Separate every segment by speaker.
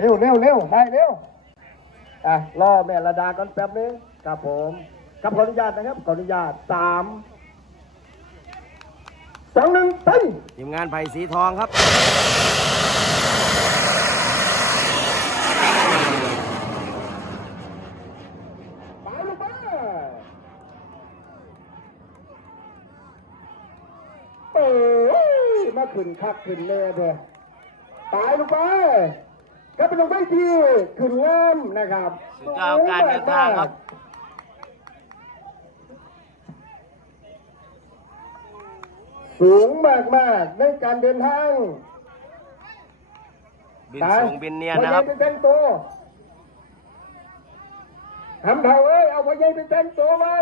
Speaker 1: เร็วเร็วเร็วได้เร็วอะรอแม่ระดาก่อนแป๊บนึงครับผมครับขออนุญาตนะครับขออนุญาตสามสองหนึ่งไป
Speaker 2: ทีมงานไผ่สีทองครับ
Speaker 1: ไปลูกไปเอ้ยมาขึ้นคักขึ้นแน่เด้อไปลูก ไปก็เป็นลงไปทีขึ้นงามนะครับ
Speaker 2: สุดยอดการเดินทางครับ
Speaker 1: สูงมากมากๆในการเดินทาง
Speaker 2: บินสูงบินเนียนนะครับ
Speaker 1: พอใหญ่เป็นแต่งตัวทำเท่าเอ้ยเอาพอใหญ่เป็นแต่งตัวไว้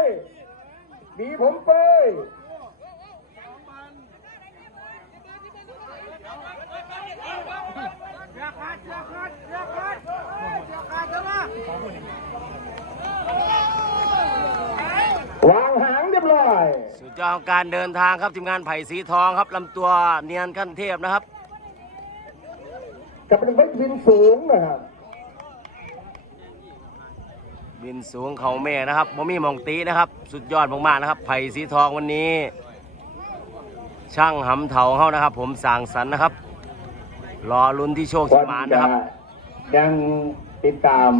Speaker 1: บีผมเปย วางหางเรียบร้อย
Speaker 2: สุดยอดของการเดินทางครับทีมงานไผ่สีทองครับลำตัวเนียนขั้นเทพนะครับ
Speaker 1: กับเป็นไว้บินสูงนะครับ
Speaker 2: บินสูงเขาเมฆนะครับบ่มีหมองตีนะครับ สุดยอดมากๆนะครับไผ่สีทองวันนี้ ช่างหำเถาเฮานะครับ ผมสั่งสรรค์นะครับ รอลุ้นที่โชค
Speaker 1: ก่
Speaker 2: ที่
Speaker 1: อน
Speaker 2: หมาน
Speaker 1: จะ
Speaker 2: นะครับ
Speaker 1: ยังติดตาม